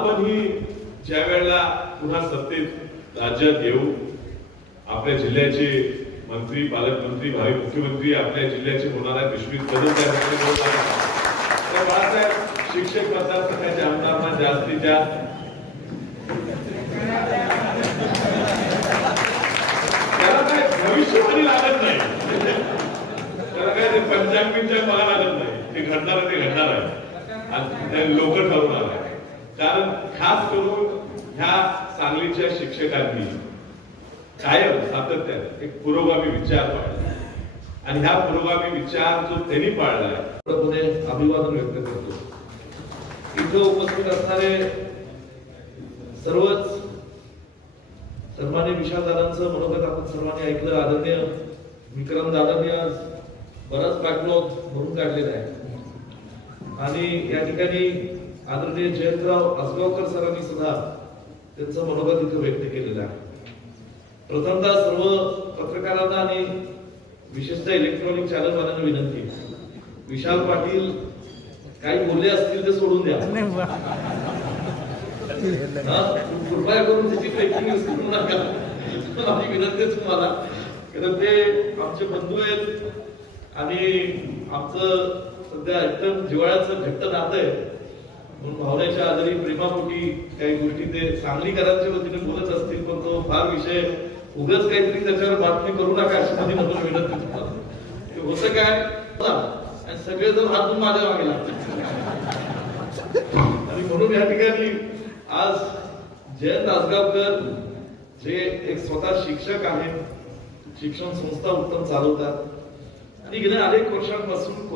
आपण ही ज्या वेळेला पुन्हा सत्तेत राज्यात येऊ आपल्या जिल्ह्याचे मंत्री पालकमंत्री भावी मुख्यमंत्री आपल्या जिल्ह्याचे होणार आहेत विश्वित कदम त्या बाळासाहेब शिक्षक मतदारसंघाच्या आमदारांना जास्तीत जास्त त्याला काय भविष्यवाणी लागत नाही. त्याला काय ते पंचांग मला लागत नाही. ते घडणार ते घडणार आहे. आणि लोक ठरवणार आहे. कारण खास करून ह्या सांगलीच्या शिक्षकांनी कायम सातत्याने एक पुरोगामी विचार पाळला. आणि ह्या पुरोगामी विचार जो त्यांनी पाळलाय पुढे अभिवादन व्यक्त करतो. इथं उपस्थित असणारे सर्वच सन्मान्य विशालदादांचं मनोगत आपण सर्वांनी ऐकलं. आदरणीय विक्रम दादांनी आज बराच बॅकलॉग भरून काढलेला आहे. आणि या ठिकाणी आदरणीय जयंतराव आसगावकर सरांनी सुद्धा त्यांचं मनोगत इथं व्यक्त केलेलं आहे. प्रथमतः सर्व पत्रकारांना आणि विशेषतः इलेक्ट्रॉनिक चॅनलवाल्यांना विनंती विशाल पाटील काही बोलले असतील ते सोडून द्या? कृपया करून त्याची ब्रेकिंग न्यूज करू नका. माझी विनंती तुम्हाला. कारण ते आमचे बंधू आहेत आणि आमचं सध्या एकदम जिव्हाळ्याचं घट्ट नातं आहे. म्हणून भावनेच्या आधारी प्रेमापोटी काही गोष्टी ते सांगलीकरांच्या वतीने बोलत असतील पण तो फार विषय उगाच काहीतरी त्याच्यावर बातमी करू नका अशी माझी म्हणून विनंती ते होतं काय? आणि सगळेजण हातून माझ्या मागे लागतात. आणि म्हणून या ठिकाणी आज जयंत आसगावकर जे एक स्वतः शिक्षक आहेत शिक्षण संस्था उत्तम चालवतात. आणि गेल्या अनेक वर्षांपासून